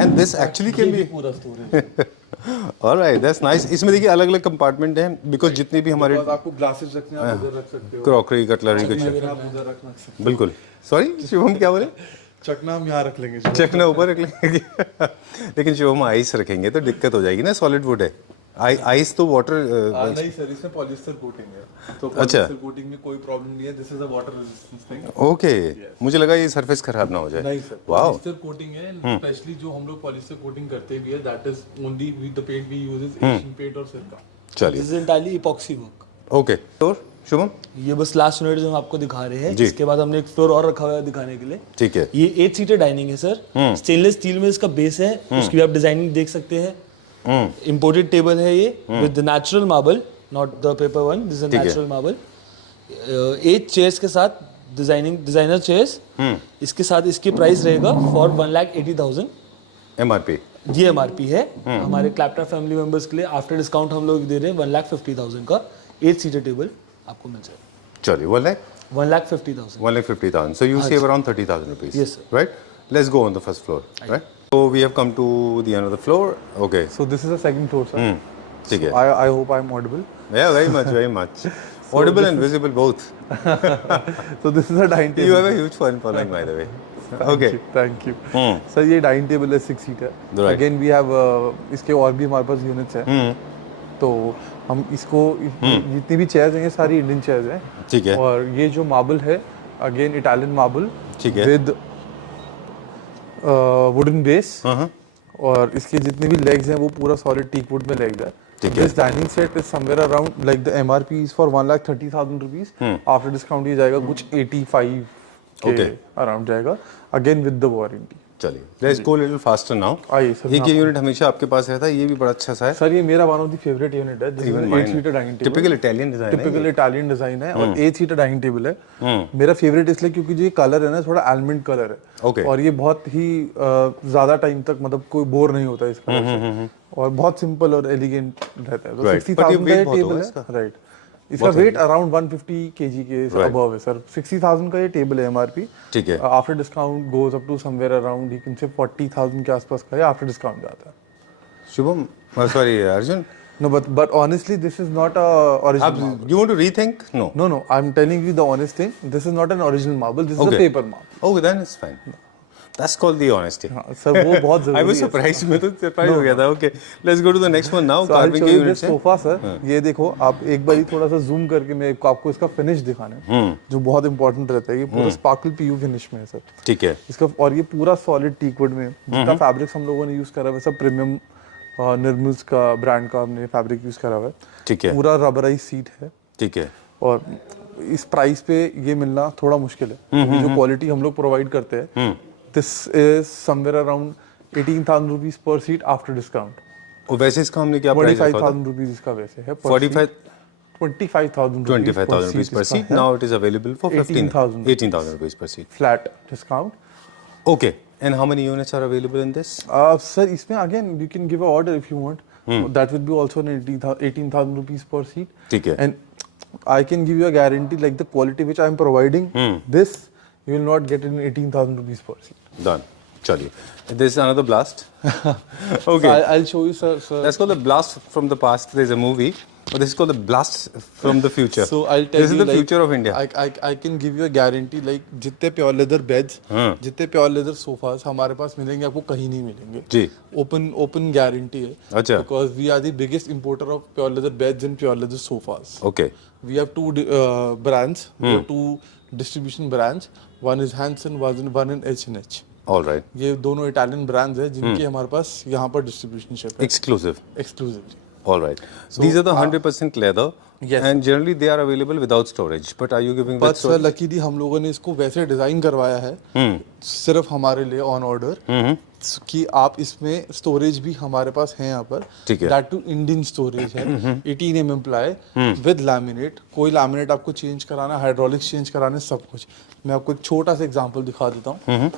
एंड दिस एक्चुअली ये कैन भी बी पूरा स्टोरेज है। Alright, that's nice. इसमें देखिए अलग-अलग कंपार्टमेंट हैं बिकॉज़ जितनी भी हमारे और आपको ग्लासेस रखने हैं, आप उधर रख सकते हो। क्रॉकरी, कटलरी कुछ, अगर आप उधर रखना सकते बिल्कुल। सॉरी शिवम, क्या बोले? हो। चकना हम यहाँ रख लेंगे। चखना ऊपर रख लेंगे लेकिन शिवम आइस रखेंगे तो दिक्कत हो जाएगी ना, सॉलिड वुड है। आइस तो वाटर नहीं सर, इसमें पॉलिएस्टर कोटिंग है, तो अच्छा। पॉलिएस्टर कोटिंग में कोई प्रॉब्लम नहीं है। This is a water resistance thing. Okay, मुझे लगा ये सरफेस खराब ना हो जाए। नहीं सर, वाओ, पॉलिएस्टर कोटिंग है। स्पेशली जो हम लोग पॉलिएस्टर कोटिंग करते भी है, that is only with the paint we use is Asian paint और सिरका। चलिए, this is entirely epoxy work. Okay. तो शुभम, ये बस लास्ट यूनिट जो हम आपको दिखा रहे हैं। जी। इसके बाद हमने एक फ्लोर और रखा हुआ है दिखाने के लिए। ठीक है। ये 8 सीटर डाइनिंग है सर। स्टेनलेस स्टील में इसका बेस है, उसकी भी आप डिजाइनिंग देख सकते हैं। इम्पोर्टेड टेबल है ये with natural marble, not the paper one, this is ठीक है। Natural marble. 8 चेयर्स के साथ डिजाइनर चेयर्स। इसके साथ इसकी प्राइस रहेगा फॉर 1,80,000। एमआरपी ये एमआरपी है। हमारे क्लैप्टन फैमिली मेंबर्स के लिए आफ्टर डिस्काउंट हम लोग दे रहे हैं 1,50,000 का 8 सीटर टेबल आपको मिल जाएगा। चलिए, 1,50,000। 1,50,000. So you save around 30,000 rupees. Yes, sir. Right? Let's go on the first floor. Right? So we have come to the end of the floor. Okay. So this is the second floor, sir. ठीक है. I hope I'm audible. Yeah, very much, very much. Audible and visible both. So this is a dining table. You have a huge fan following, by the way. Okay. Thank you. Sir ये dining table है 6 seater. Right. Again we have इसके और भी हमारे पास units हैं। तो हम इसको जितनी भी चेयर्स हैं ये सारी इंडियन चेयर्स हैं। ठीक है। और ये जो मार्बल है अगेन इटालियन मार्बल, ठीक है। With wooden base. और इसके जितने भी लेग्स हैं वो पूरा सॉलिड टीक वुड में लेग्स है। ठीक है। This dining set is somewhere around like the MRP is for 1,30,000 rupees. After discount ये जाएगा कुछ 85 के अराउंड जाएगा, अगेन विद द वारंटी। चलिए, let's go a little faster now. आइए सर। एक ये यूनिट हमेशा आपके पास रहता है, ये भी बड़ा अच्छा सा है। सर ये मेरा one of the favourite unit है। This is 8 seater dining table. Typical Italian design है। टिपिकल इटालियन डिजाइन है और 8 सीटर डाइनिंग टेबल है। मेरा फेवरेट इसलिए क्योंकि जो ये कलर है ना थोड़ा आलमंड कलर है। Okay. और ये बहुत ही ज्यादा टाइम तक मतलब कोई बोर नहीं होता इस कलर से। और बहुत सिंपल और एलिगेंट रहता है। तो Right. 60,000 का ये बहुत टेबल होगा है। इसका। राइट, इसका वेट अराउंड 150 kg के अबव है सर। 60,000 का ये टेबल है एमआरपी। ठीक है। After discount goes up to somewhere around you can say 40,000 के आसपास का है आफ्टर डिस्काउंट जाता है। Shubham, sorry Arjun, No, but honestly, this is not a original आप marble. you want to rethink? No. No, I'm telling you the honest thing. This is not an original marble. This is a paper marble. Okay, then it's fine. That's called the honesty. हाँ, sir वो बहुत जरूरी I है। was surprised. मैं तो surprised हो गया था. Okay, let's go to the next one now. So I'll Carving show के you units this हैं. sofa, sir. ये देखो आप एक बार थोड़ा सा जूम करके मैं आपको इसका फिनिश दिखाना है, जो बहुत इंपॉर्टेंट रहता है। ये पूरा स्पार्कल पीयू फिनिश में है सर ठीक है. इसका। और ये पूरा सॉलिड टीक वुड में जितना फैब्रिक्स हम लोगों ने यूज करा है सब प्रीमियम निर्मल्स का ब्रांड का हमने फैब्रिक यूज करा हुआ है। ठीक है. पूरा रबराइज सीट है। ठीक है. और इस प्राइस पे ये मिलना थोड़ा मुश्किल है। जो क्वालिटी हम लोग प्रोवाइड करते हैं, this is somewhere around 18,000 rupees पर सीट आफ्टर डिस्काउंट। और वैसे इसका हमने क्या प्राइस रखा था? 25,000 रुपीज इसका वैसे है। 25,000 rupees per seat. Now it is available for 18,000 rupees per seat. Flat discount. Okay. And how many units are available in this? Sir इसमें again you can give a order if you want, that will be also 18,000 rupees पर seat. ठीक है. And I can give you a guarantee like the quality which I am providing this you will not get in 18,000 rupees पर seat. Done. चलिए. This is another blast. Okay. I'll show you, sir. That's called the blast from the past. There's a movie, but this is called the blast from the future. So I'll tell this you, is the like, future of India. I can give you a guarantee like जितने pure leather beds, जितने pure leather sofas हमारे पास मिलेंगे आपको कहीं नहीं मिलेंगे। जी. Open guarantee है। अच्छा. Because we are the biggest importer of pure leather beds and pure leather sofas. Okay. We have two brands, we have two distribution brands. One is Hanson, one in H&H. All right. ये दोनों Italian brands हैं जिनकी हमारे पास यहाँ पर distributionship है Exclusive. Exclusively. All right. These are the 100% leather. Yes. And generally they are available without storage. But are you giving with but sir storage? Luckily हम लोगों ने इसको वैसे डिजाइन करवाया है सिर्फ हमारे लिए ऑन ऑर्डर कि आप इसमें स्टोरेज भी हमारे पास है यहाँ पर। ठीक है. दैट टू इंडियन स्टोरेज है। 18 mm प्लाई विद लैमिनेट। कोई लैमिनेट आपको चेंज कराना, हाइड्रोलिक्स चेंज कराने, सब कुछ। मैं आपको एक छोटा सा एग्जांपल दिखा देता हूँ।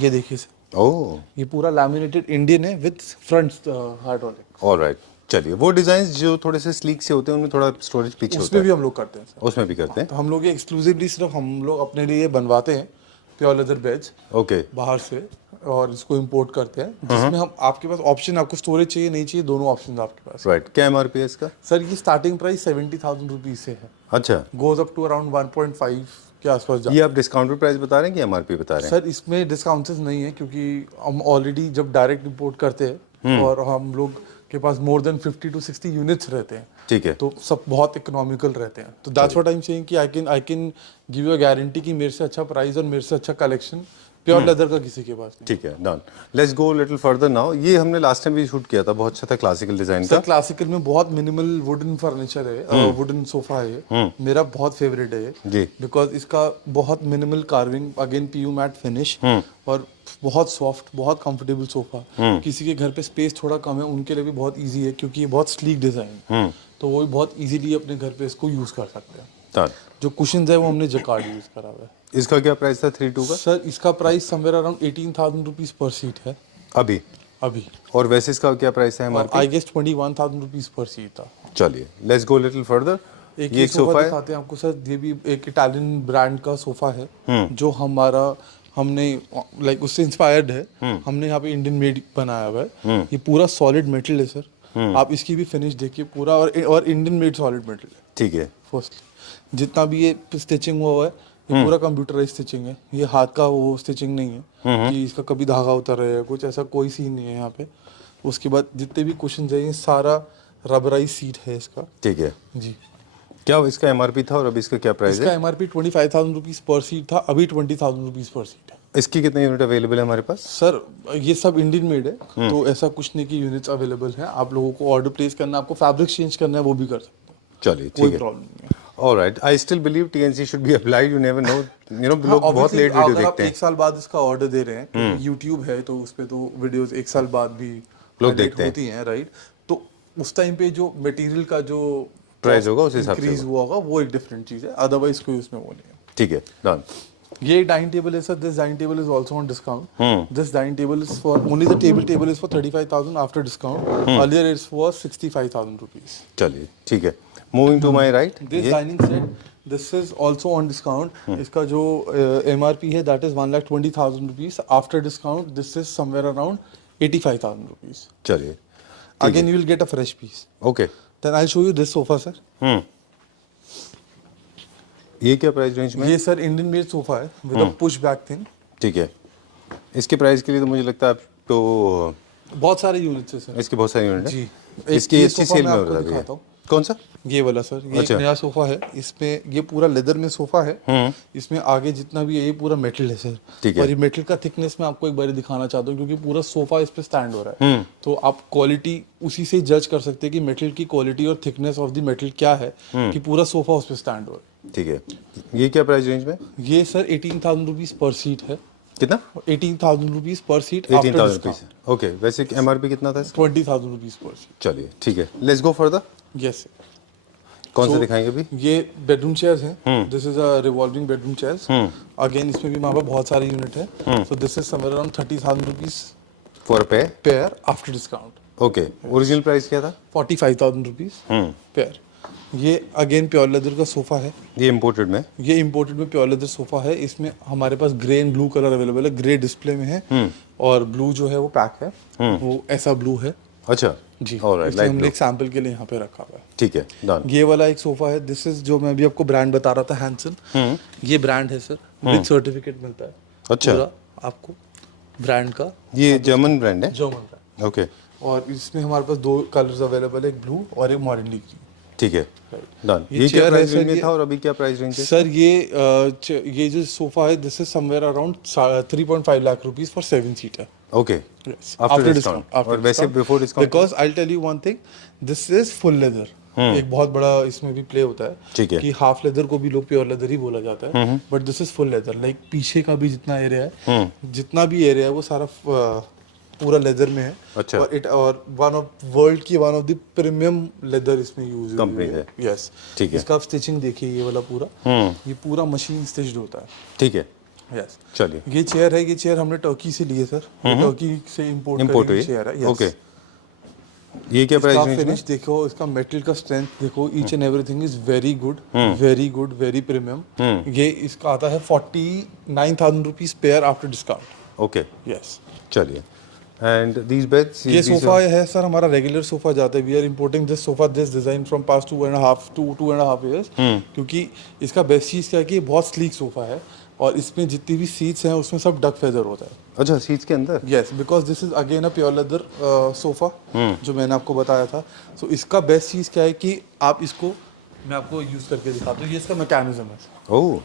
ये देखिए सर, ओह ये पूरा लैमिनेटेड इंडियन है विद फ्रंट हाइड्रोलिक। ऑलराइट, चलिए वो डिजाइन जो थोड़े से स्लीक से होते हैं उनमें थोड़ा स्टोरेज पीछे होता उसमें है, भी हम लोग करते हैं सर। उसमें भी करते हैं। तो हम लोग ये एक्सक्लूसिवली सिर्फ हम लोग अपने लिए बनवाते हैं प्योर लेदर बैज ओके बाहर से, और इसको इंपोर्ट करते हैं, जिसमें हम आपके पास ऑप्शन, आपको स्टोरेज चाहिए नहीं चाहिए, दोनों ऑप्शन आपके पास। राइट, क्या एमआरपी है इसका? सर ये स्टार्टिंग प्राइस 70,000 रुपीज से है, अच्छा, गोज अप टू अराउंड 1.5 के आसपास जा। ये आप डिस्काउंटेड प्राइस बता रहे हैं कि एमआरपी बता रहे हैं? सर इसमें डिस्काउंट्स नहीं है, क्योंकि हम ऑलरेडी जब डायरेक्ट इंपोर्ट करते हैं और हम लोग के पास मोर देन 50 to 60 यूनिट्स रहते हैं, ठीक है, तो सब बहुत इकोनॉमिकल रहते हैं। तो that's what I am saying कि I can give you a guarantee कि मेरे से अच्छा प्राइस और मेरे से अच्छा कलेक्शन प्योर लेदर का किसी के पास नहीं। ठीक है, done. Let's go little further now. ये हमने लास्ट टाइम भी शूट किया था, बहुत अच्छा था, क्लासिकल डिजाइन सर का। क्लासिकल में बहुत मिनिमल वुडन फर्नीचर है, वुडन सोफा है ये, मेरा बहुत फेवरेट है ये जी, बिकॉज इसका बहुत minimal carving, again PU matte finish, और बहुत सॉफ्ट, बहुत कंफर्टेबल सोफा। किसी के घर पे स्पेस थोड़ा कम है उनके लिए भी बहुत इजी है, क्योंकि ये बहुत स्लीक डिजाइन, तो वो भी बहुत इजीली अपने घर पे इसको यूज कर सकते हैं। डन। जो कुशन्स है वो हमने जकार्ड यूज करा हुआ है। इसका क्या प्राइस था 3.2 का? सर इसका प्राइस समवेयर अराउंड 18,000 रुपीज पर सीट है अभी, अभी, और वैसे इसका क्या प्राइस है एमआरपी? आई गेस 21,000 रुपीज पर सीट था। चलिए लेट्स गो लिटिल फर्दर। एक ये एक सोफा है, दिखाते हैं आपको सर, ये भी एक इटालियन ब्रांड का सोफा है, जो हमने लाइक उससे इंस्पायर्ड है, हमने यहाँ पे इंडियन मेड बनाया हुआ है। ये पूरा सॉलिड मेटल है सर, आप इसकी भी फिनिश देखिए पूरा, और इंडियन मेड सॉलिड मेटल है। ठीक है, फर्स्टली जितना भी ये स्टिचिंग हुआ है ये पूरा कंप्यूटराइज स्टिचिंग है, ये हाथ का वो स्टिचिंग नहीं है कि इसका कभी धागा उतर रहा है, कुछ ऐसा कोई सीन नहीं है यहाँ पे। उसके बाद जितने भी कुशन है ये सारा रबराइज सीट है इसका। ठीक है जी। क्या इसका एमआरपी था और अभी इसका क्या प्राइस इसका है? एमआरपी 25,000 रुपीज पर सीट था, अभी 20,000 रुपीज पर सीट है। इसकी कितने यूनिट अवेलेबल है हमारे पास? सर ये सब इंडियन मेड है, तो ऐसा कुछ नहीं कि यूनिट्स अवेलेबल है, आप लोगों को ऑर्डर प्लेस करना, आपको फैब्रिक चेंज करना है वो भी कर सकते हैं, चलिए कोई ठीक है, प्रॉब्लम नहीं है। Alright. I still believe TNC should be applied, you never know, लोग बहुत लेट वीडियो अगर आप देखते हैं। एक साल बाद इसका ऑर्डर दे रहे हैं, क्योंकि यूट्यूब है तो उस पे तो वीडियोस एक साल बाद भी लोग edit देखते हैं। होती हैं, राइट? तो उस टाइम पे जो मटेरियल का जो प्राइस होगा उस हिसाब से इंक्रीज हुआ होगा वो एक डिफरेंट चीज है, अदरवाइज कोई उसमें वो नहीं है। ठीक है, डन। ये डाइनिंग टेबल है sir, this dining table is also on discount. This dining table is for only the table is for 35,000 after discount, earlier it's for 65,000 rupees. चलिए ठीक है, moving to my right. This dining set, this is also on discount. इसका जो MRP है that is 1,20,000 rupees, after discount this is somewhere around 85,000 rupees. चलिए, again you will get a fresh piece. Okay. Then I show you this sofa sir. ये क्या price range में? ये sir Indian made sofa है with a push back thin. ठीक है, इसके price के लिए तो मुझे लगता है आपको बहुत सारे यूनिट्स है सर इसके बहुत सारे यूनिट जी। हैं। इसकी ये अच्छी सोफा सेल मैं में हो आपको रहा है दिखाता हूँ। कौन सा? ये वाला सर, ये अच्छा। एक नया सोफा है, इसमें ये पूरा लेदर में सोफा है, इसमें आगे जितना भी है ये पूरा मेटल है सर। ठीक है। और ये मेटल का थिकनेस मैं आपको एक बार दिखाना चाहता हूँ, क्योंकि पूरा सोफा इस पे स्टैंड हो रहा है, तो आप क्वालिटी उसी से जज कर सकते हैं कि मेटल की क्वालिटी और थिकनेस ऑफ द मेटल क्या है, कि पूरा सोफा उस पे स्टैंड हो रहा ठीक है, ये क्या प्राइस रेंज में? है। ये सर 18,000 रुपीज पर सीट है, कितना? 18,000 रुपीज पर सीट, 18,000 रुपीज। ओके, वैसे एमआरपी कितना था इसका? 20,000 रुपीज पर सीट। चलिए ठीक है, लेट्स गो फर्दर। यस। कौन सा दिखाएंगे अभी? ये बेडरूम चेयर्स हैं, this is a revolving bedroom chairs. Again इसमें भी हमारे पास बहुत सारे यूनिट है, so this is somewhere around 30,000 rupees for पे? Pair after discount. Okay, original price क्या था? 45,000 रुपीज पेयर। ये अगेन प्योर लेदर का सोफा है, ये इम्पोर्टेड में? ये इम्पोर्टेड में प्योर लेदर सोफा है। इसमें हमारे पास grey and blue colour available है, ग्रे डिस्प्ले में है और ब्लू जो है वो पैक है, वो ऐसा ब्लू है अच्छा जी। ऑलराइट, इसलिए लाइट हमने ब्लू। एक सैंपल के लिए यहाँ पे रखा हुआ है। ठीक है, डन। ये वाला एक सोफा है, दिस इज जो मैं अभी आपको ब्रांड बता रहा था, हैंसन। ये ब्रांड है सर, विद सर्टिफिकेट मिलता है अच्छा। पूरा आपको ब्रांड का, ये जर्मन ब्रांड है? German brand. ओके, और इसमें हमारे पास 2 कलर्स अवेलेबल है, एक ब्लू और एक मॉरेंडी ग्रीन। ठीक है, डन। ये ये क्या chair है प्राइस सर, रेंज में ये- था और अभी क्या प्राइस रेंज है? सर ये जो सोफा है this is somewhere around 3.5 lakh rupees for 7 seater. Okay, Yes. After discount. और वैसे before discount? Because I tell you one thing, this is full leather. एक बहुत बड़ा इसमें भी प्ले होता है, ठीक है। कि हाफ लेदर को भी लोग प्योर लेदर ही बोला जाता है, but this is full leather. Like पीछे का भी जितना एरिया है, जितना भी एरिया है वो सारा पूरा लेदर में है। अच्छा। और one of the premium leather इसमें यूज कंपनी है। यस, ठीक है। इसका स्टिचिंग देखिए, ये वाला पूरा, ये पूरा मशीन स्टिच्ड होता है। ठीक है, यस चलिए ये चेयर है, ये चेयर हमने टर्की से ली है सर, टर्की से इम्पोर्ट इंपोर्ट हुई करी चेयर है। ओके ये क्या प्राइस इसका रेंज में फिनिश देखो, इसका मेटल का स्ट्रेंथ देखो, each and everything is very good, very good, very premium. ये इसका आता है 49,000 rupees pair after discount. Okay yes चलिए एंड दीज बेड्स ये सोफा है सर, हमारा रेगुलर सोफा जाता है। We are importing this sofa, this design from past 2.5 years, क्योंकि इसका बेस्ट चीज़ क्या है कि ये बहुत स्लीक सोफा है और इसमें जितनी भी सीट्स हैं उसमें सब डक फेदर होता है। अच्छा सीट्स के अंदर yes, because this is again a pure leather sofa जो मैंने आपको बताया था। सो इसका बेस्ट चीज़ क्या है कि आप इसको, मैं आपको यूज़ करके दिखाता हूँ, ये इसका मैकेनिज्म है। ओह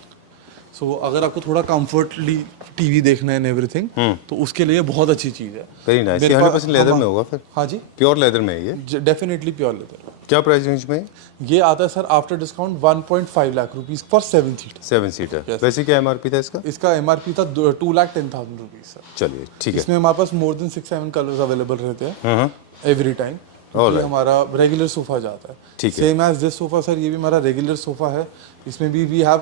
सो अगर आपको थोड़ा कंफर्टली टीवी देखना है एंड एवरीथिंग, तो उसके लिए बहुत अच्छी चीज़ है। Very nice. ये मेरे 100% लेदर हाँ, में होगा फिर? हाँ जी, प्योर लेदर में है ये? Definitely pure leather. क्या प्राइस रेंज में? ये आता है sir after discount 1.5 lakh rupees for 7 seater. 7 seater. Yes. वैसे क्या एमआरपी था इसका? इसका एमआरपी था 2,10,000 रुपीज सर। चलिए ठीक है। इसमें हमारे पास मोर देन 6-7 कलर्स अवेलेबल रहते हैं एवरी टाइम। ये हमारा रेगुलर सोफा जाता है। ठीक है। Same as this sofa sir, ये भी हमारा रेगुलर सोफा है। इसमें भी we have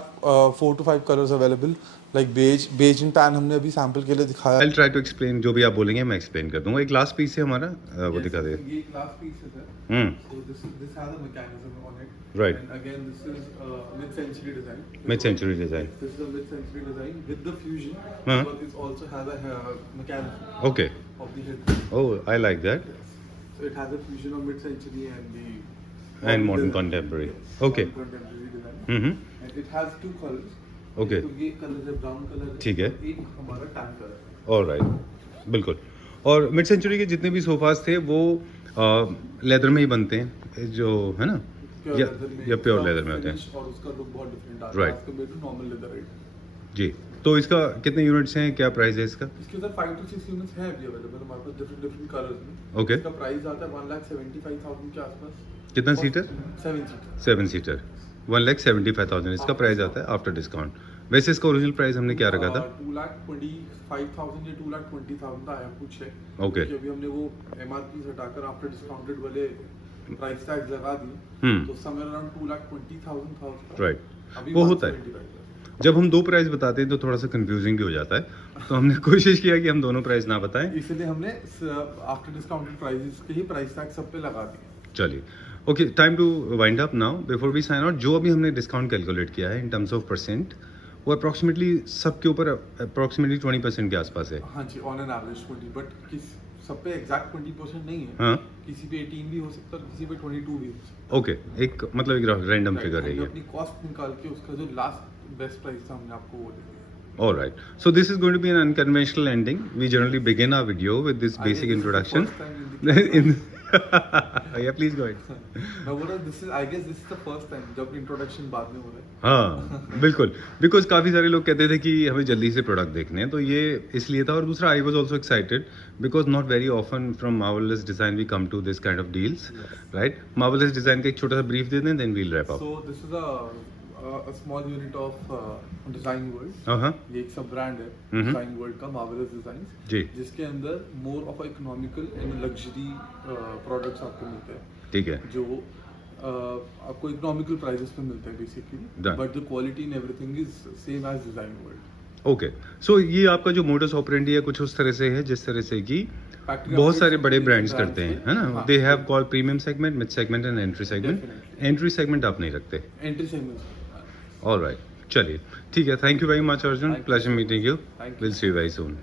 4 to 5 colours available, like beige and tan हमने अभी सैंपल के लिए दिखाया। आई ट्राई टू एक्सप्लेन, जो भी आप बोलेंगे मैं एक्सप्लेन कर दूंगा। एक ग्लास पीस है हमारा, वो दिखा दे। ये ग्लास पीस है sir. So this has a mechanism on it. Right. And again, this is mid-century design. Mid-century design. This is a mid-century design with the fusion, Huh. but it also has a mechanism Okay. of the head. Oh, I like that. So it has a fusion of mid-century and the And modern design. contemporary. Yes, Okay. modern contemporary design. Hmm And it has 2 colors. Okay. तो ये colour है brown colour, ठीक है। एक हमारा tan colour है। Alright बिल्कुल। और मिड सेंचुरी के जितने भी सोफाज थे वो लेदर में ही बनते हैं, जो है ना, Pure या leather में प्योर उसका लेदर में होते हैं। finish और उसका लुक बहुत डिफरेंट आता है Right. as compared to normal leather item। जी, तो इसका कितने यूनिट्स हैं, क्या प्राइस है इसका? इसके अंदर 5 to 6 यूनिट्स हैं अभी अवेलेबल हमारे पास डिफरेंट कलर्स में। Okay. इसका प्राइस आता है 1,75,000 के आसपास। कितना सीटर? 7 सीटर। 7 सीटर 1,75,000 इसका प्राइस आता है आफ्टर डिस्काउंट। वैसे इसका ओरिजिनल प्राइस हमने क्या रखा था? 2,25,000 या 2,20,000 था, I have to check. Okay. क्योंकि अभी हमने वो एमआरपी हटाकर आफ्टर डिस्काउंटेड वाले प्राइस टैग लगा दिए, तो समवेयर अराउंड 2,20,000 था उसका। राइट, अभी वो होता है 175,000। जब हम दो प्राइस बताते हैं तो थोड़ा सा कंफ्यूजिंग भी हो जाता है, तो हमने कोशिश किया कि हम दोनों प्राइस ना बताएं। इसलिए हमने आफ्टर डिस्काउंटेड प्राइसेस के ही प्राइस टैग सब पे लगा दिए। चलिए okay, time to wind up now before we sign out. जो अभी हमने डिस्काउंट कैलकुलेट किया है इन टर्म्स ऑफ परसेंट, वो अप्रॉक्सीमेटली सबके ऊपर अप्रॉक्सीमेटली 20% के आसपास है। हाँ जी, ऑन एन एवरेज 20, बट किस सब पे एग्जैक्ट 20% नहीं है। हाँ किसी पे 18 भी हो सकता है, किसी पे 22 भी हो सकता है। ओके, एक मतलब एक रैंडम फिगर है हमने ये। अपनी कॉस्ट निकाल के उसका जो लास्ट बेस्ट प्राइस था हमने आपको वो दे दिया। All right. So this is going to be an unconventional ending. We generally begin our video with this basic introduction. Yeah, please go ahead. मैं बोल रहा हूँ, I guess this is the first time जब introduction बाद में हो रहा है। हाँ बिल्कुल, बिकॉज काफ़ी सारे लोग कहते थे कि हमें जल्दी से प्रोडक्ट देखने हैं, तो ये इसलिए था। और दूसरा, I was also excited because not very often from marvellous design we come to this kind of deals, right. Marvellous design का एक छोटा सा ब्रीफ दे दें, then we'll wrap up. So this is a small unit of Design World। हाँ ये एक सब ब्रांड है डिजाइन वर्ल्ड का, मार्वेलस डिजाइंस, जी जिसके अंदर more of economical and luxury products आपको मिलते हैं, ठीक है। जो आपको इकोनॉमिकल प्राइसेस पे मिलते हैं basically, Done. But the quality and everything is same as design world. Okay, so ये आपका जो मोडस ऑपरेंडी है कुछ उस तरह से है जिस तरह से कि बहुत सारे बड़े ब्रांड्स करते हैं, है ना। They have called premium segment, mid segment and entry segment. Entry segment आप नहीं रखते। Entry segment. ऑल राइट, चलिए ठीक है। Thank you very much Arjun, Thank you. Pleasure meeting you. Thank you. Will see you very soon.